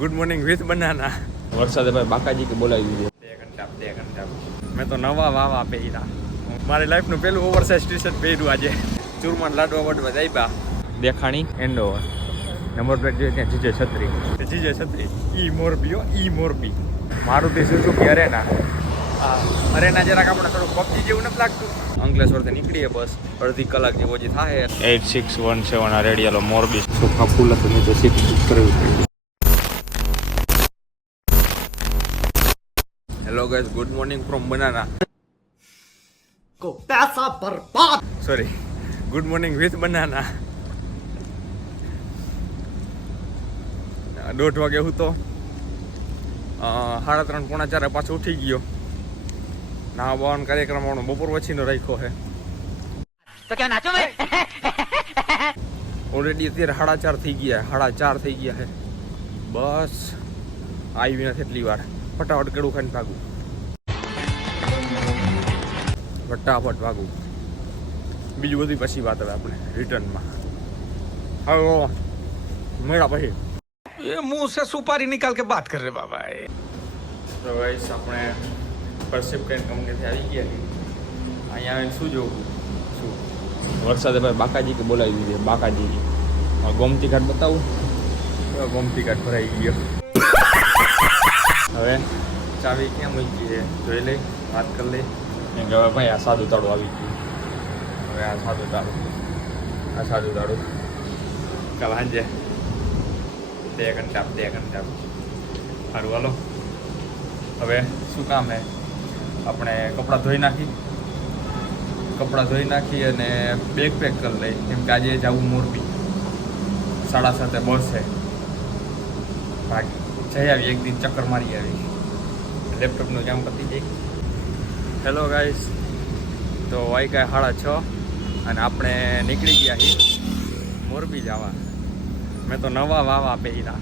Good morning with banana. વરસાદે ભાઈ બાકાજી કે બોલાવી દીધી. બે ઘંટા મેં તો નવા વાવા પહેર્યા. મારી લાઈફનું પેલું ઓવરસાઇઝ ટી શર્ટ પહેર્યું આજે. ચૂરમાન લાડવા વડવા જાયબા દેખાણી એન્ડોવર નંબર પ્લેટ જોઈએ ત્યાં જીજે છત્રી ઈ મોરબી ઈ મોરબી. મારુતિ સુઝુકી અરેના. અરેના જરાક આપણે થોડું પબજી જેવું નથી લાગતું. અંકલેશ્વરથી નીકળીએ બસ અડધી કલાક જેવો જે થાય. 8617 આ રેડિયાલો મોરબી. સોફા ફૂલ હતું નીચે સીટ બુક કરવી પડી. Hello guys, good morning from banana. को पैसा बर्बाद. Sorry, good morning with banana. 1:30 વાગે હું તો 3:30-4 પાછો ઉઠી ગયો. ના બાવાનો કાર્યક્રમ બપોર પછીનો રાખ્યો છે. तो क्या नाचो मैं? ઓલરેડી અત્યારે 4:30 થઈ ગયા. 4:30 થઈ ગયા છે. બસ આવી નથી એટલી વાર. ફટાફટ કેળું ખાઈને ભાગું. ફટાફટ ભાગું. બીજું બધી પછી વાત હવે આપણે રિટર્નમાં. હવે મેળા પછી ये मुंह से सुपारी निकाल के बात कर रहे बाबा. તો ગાઈસ આપણે પરસેપ કરીને કંપનીથી આવી ગયા. અહીંયા આવીને શું જોવું? શું વરસાદે ભાઈ બાકાજી કે બોલાવી દીધી. બાકાજી ગોમતી ઘાટ બતાવું. ગોમતી ઘાટ ભરાઈ ગયો. હવે ચાવી ક્યાં મૂકી છે જોઈ લઈ, વાત કરી લઈ. કે હવે ભાઈ આ સાદું તાળું આવી ગયું. હવે આ સાદું તાળું કાલ સાંજે 2 ઘંટા સારું હાલો. હવે શું કામ હે? આપણે કપડાં ધોઈ નાખી અને બેગ પેક કરી લઈ. કેમ કે આજે જવું મોરબી. 7:30 બસ છે. જઈ આવી એક દિન ચક્કર મારી આવી. લેપટોપનું કામ પતી જાય. હેલો ગાઈસ, તો વાઈ ગયા 6:30 અને આપણે નીકળી ગયા છીએ મોરબી જવા. મેં તો નવા વાવા પહેર્યા.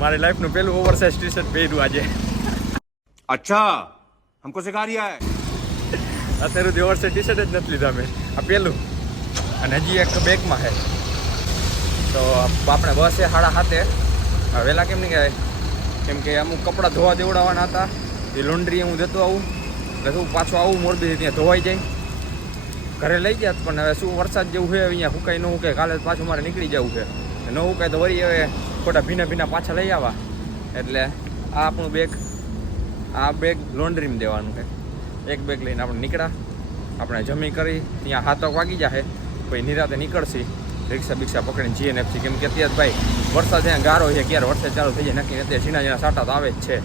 મારી લાઈફનું પેલું ઓવરસાઇઝ ટી શર્ટ પહેર્યું આજે. अच्छा हमको सिखा रिया है. અત્યારે સુધી ઓવરસાઇઝ ટી શર્ટ જ નથી લીધા મેં. આ પેલું અને હજી એક બેગમાં છે. તો આપણે બસ એ 7:30 વહેલા કેમ નહીં કહેવાય? કેમ કે અમુક કપડાં ધોવા દેવડાવવાના હતા. એ લોન્ડ્રી હું જતો આવું એટલે શું પાછું આવું મોરબી ત્યાં ધોવાઈ જાય. ઘરે લઈ જાત પણ હવે શું વરસાદ જેવું છે અહીંયા હુકાઈ ન હુકાય. કાલે પાછું મારે નીકળી જવું છે. ન હુકાય તો વળી હવે ખોટા ભીના પાછા લઈ આવવા. એટલે આ આપણું બેગ, આ બેગ લોન્ડ્રીમાં દેવાનું છે. એક બેગ લઈને આપણે નીકળ્યા. આપણે જમી કરી ત્યાં 7 વાગી જશે. પછી નિરાતે નીકળશી રિક્ષા પકડીને GNFC. કેમ કે અત્યારે ભાઈ વરસાદ ત્યાં ગારો છે. ક્યારે વરસાદ ચાલુ થઈ જાય નક્કી. અત્યારે ઝીણા સાટા તો આવે જ છે,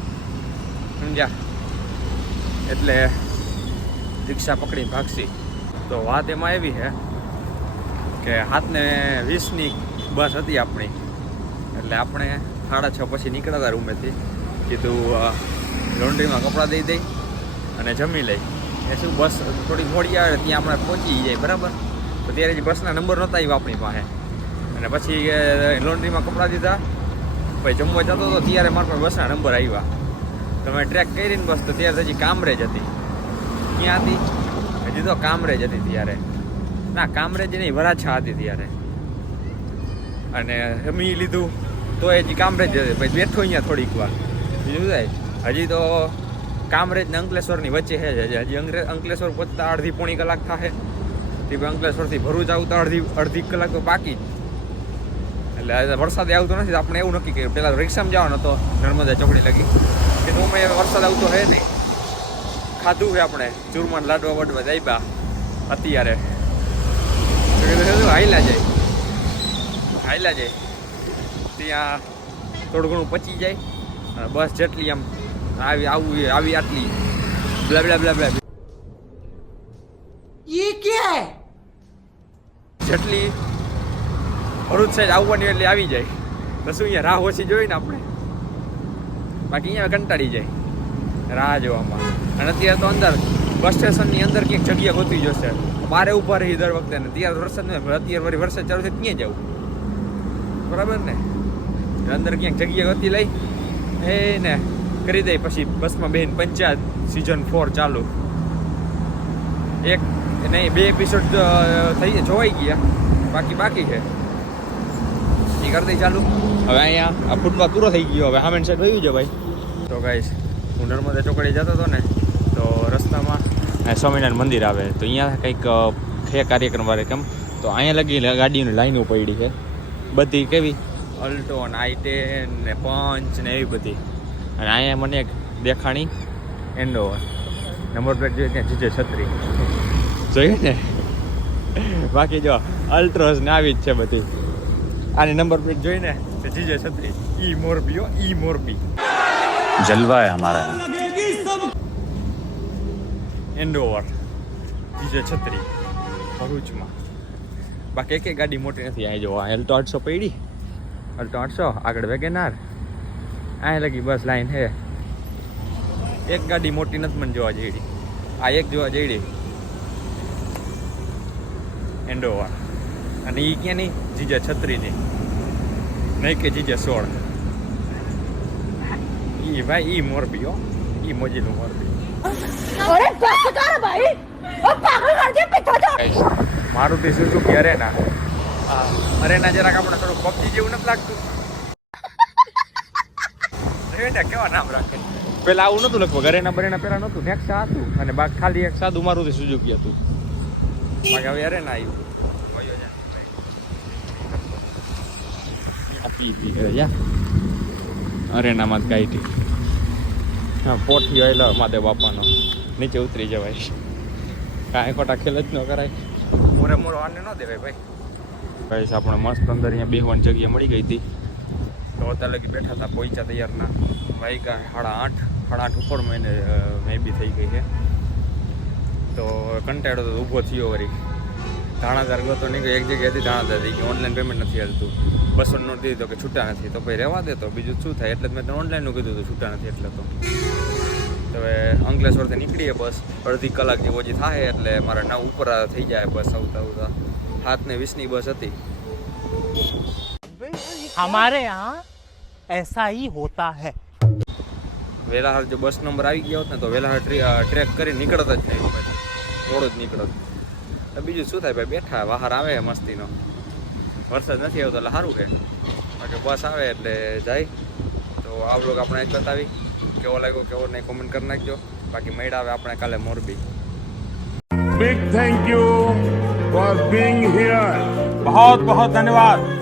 સમજ્યા? એટલે રિક્ષા પકડીને ભાગશી. તો વાત એમાં એવી છે કે 7:20ની બસ હતી આપણી. એટલે આપણે 6:30 પછી નીકળ્યા રૂમેથી. કીધું લોન્ડ્રીમાં કપડાં દઈ અને જમી લઈ. એ શું બસ થોડી મોડી આવે ત્યાં આપણે પહોંચી જાય બરાબર. તો ત્યારે જ બસના નંબર નહોતા આવ્યા આપણી પાસે. અને પછી લોન્ડ્રીમાં કપડાં દીધા. પછી જમવા જતો હતો ત્યારે મારા પાસે બસના નંબર આવ્યા. તમે ટ્રેક કરીને બસ તો ત્યારે હજી કામરેજ હતી. ક્યાં હતી? હજી તો કામરેજ હતી ત્યારે. ના, કામરેજ નહીં, વરાછા હતી ત્યારે. અને જમી લીધું તો હજી કામરેજ હતી. પછી બેઠો અહીંયા થોડીક વાર. બીજું થાય હજી તો કામરેજ ને અંકલેશ્વરની વચ્ચે છે. હજી અંકલેશ્વર પહોંચતા અડધી-પોણી કલાક થશે. તે અંકલેશ્વરથી ભરૂચ આવતા અડધી કલાક તો બાકી. એટલે વરસાદ આવતો નથી. આપણે એવું નક્કી કર્યું પહેલાં રિક્ષામાં જવાનો હતો નર્મદા ચોકડી લગી. કે હું વરસાદ આવતો હે નહીં. ખાધું છે આપણે ચૂરમાન લાડવા વડવા જાયબા અત્યારે. હાઈલા જાય ત્યાં થોડું ઘણું પચી જાય. બસ જેટલી આમ આવી આટલી બ્લા ये क्या है? જેટલી ભરૂચ સાઈડ આવવાની એટલે આવી જાય. તો શું અહીંયા રાહ ઓછી જોઈ ને આપણે. બાકી અહીંયા કંટાળી જાય રાહ જોવામાં. અને અત્યારે તો અંદર બસ સ્ટેશનની અંદર ક્યાંક જગ્યા ગોતી જશે. બારે ઊભા રહી દર વખતે ને ત્યારે વરસાદ અત્યારે વળી વરસાદ ચાલુ થાય ત્યાં જવું બરાબર ને. અંદર ક્યાંક જગ્યા ગોતી લઈ ને કરી દઈ. પછી બસમાં બેન પંચાયત સિઝન 4 ચાલુ. એક નહીં 2 એપિસોડ જોવાઈ ગયા. બાકી છે એ કરી દઈ ચાલુ. હવે અહીંયા આ ફૂટપાથ પૂરો થઈ ગયો. હવે હામેન સાઈડ વયું છે ભાઈ. તો ગાઈસ હું નર્મદા ચોકડી જતો હતો ને તો રસ્તામાં સ્વામિનારાયણ મંદિર આવે તો અહીંયા કંઈક છે કાર્યક્રમ કેમ તો અહીંયા લગી ગાડીઓની લાઈનો પડી છે બધી કેવી અલ્ટો ને i10 ને પંચ ને એવી બધી. અને અહીંયા મને એક દેખાણી એન્ડોવર નંબર પ્લેટ જોઈએ ત્યાં જીજે છત્રી જોયું ને. બાકી જો અલ્ટ્રોસ ને આવી જ છે બધી. આની નંબર પ્લેટ જોઈને તો જીજે છત્રી ઈ મોરબી હો ઈ મોરબી जलवा है हमारा. એન્ડોવર જીજે છત્રી ભરૂચમાં. બાકી એક ગાડી મોટી નથી. અહીં જો અલ્ટો 800 પડી અલ્ટો 800 આગળ વેગેનાર અહીં લગી બસ લાઈન છે. એક ગાડી મોટી નથી મને જોવા જેવી. આ એક જોવા જેવી એન્ડોવર. અને એ ક્યાં નહીં જીજે છત્રીની નહીં કે જીજે 16 ઈ ભાઈ ઈ મોરબી હો ઈ મોજીનું મોરબી. अरे बस कर भाई अब पागल कर दिया पिता जो મારુતિ સુઝુકી અરેના. અરેના જરાક આપણે થોડું પબજી જેવું નથી લાગતું? ને કેવા નામ રાખે. પેલા આવું નતું લખવું અરેના બરેના પેલા નતું નેક્સા હતું અને બાકી ખાલી એક સાદું મારુતિ સુઝુકી હતું. બાકી હવે અરેના આવ્યું. અરેનામાં જ ગાઈટી. હા પોઠી આવેલો માધે બાપાનો નીચે ઉતરી જવાય. કાંઈ ખોટા ખેલ જ ન કરાય. મોરે મોરો આને ન દેવાય ભાઈ. કહીશ આપણે મસ્ત અંદર અહીંયા બેહવાની જગ્યા મળી ગઈ હતી તો અત્યારે લગી બેઠા હતા પહોંચ્યા તૈયારના વાઈકા 8:30 ઉપર મહિને મે બી થઈ ગઈ છે. તો કંટાળો તો ઊભો થયો વળી. ધાણાદાર ગયો તો નહીં કે એક જગ્યાએથી ધાણાદાર થઈ ગયો. ઓનલાઈન પેમેન્ટ નથી હાલતું. 200 નોટ દીધી તો કે છૂટા નથી તો ભાઈ રહેવા દે તો બીજું શું થાય. એટલે જ મેં તને ઓનલાઈનનું કીધું હતું છૂટા નથી એટલે. તો હવે અંકલેશ્વરથી નીકળીએ બસ અડધી કલાક જેવો જે થાય એટલે મારે 9 ઉપર થઈ જાય બસ. આવતા 7:20 બસ હતી. हमारे यहाँ ऐसा ही होता है. વેલાહાર જો બસ નંબર આવી ગયો હોત ને તો વેલાહાર ટ્રેક કરી નીકળત જ નહીં ભાઈ. થોડો જ નીકળત. બીજું શું થાય ભાઈ બેઠા બહાર આવે મસ્તીનો. વરસાદ નથી આવતો એટલે સારું છે. બાકી બસ આવે એટલે જાય. તો આ બ્લોગ આપણે જ બતાવી કેવો લાગ્યો કેવો નહીં કોમેન્ટ કરી નાખજો. બાકી મેળ આવે આપણે કાલે Morbi. Big thank you for being here. बहुत बहुत धन्यवाद.